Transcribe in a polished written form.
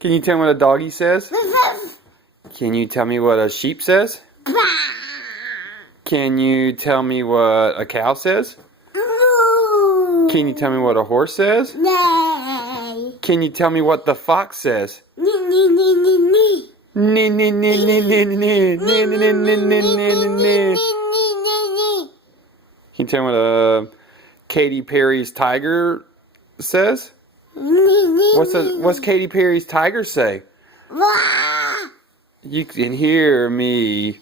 Can you tell me what a doggy says? Can you tell me what a sheep says? Can you tell me what a cow says? Can you tell me what a horse says? Can you tell me what the fox says? Can you tell me what Katy Perry's tiger says? What's Katy Perry's tiger say? You can hear me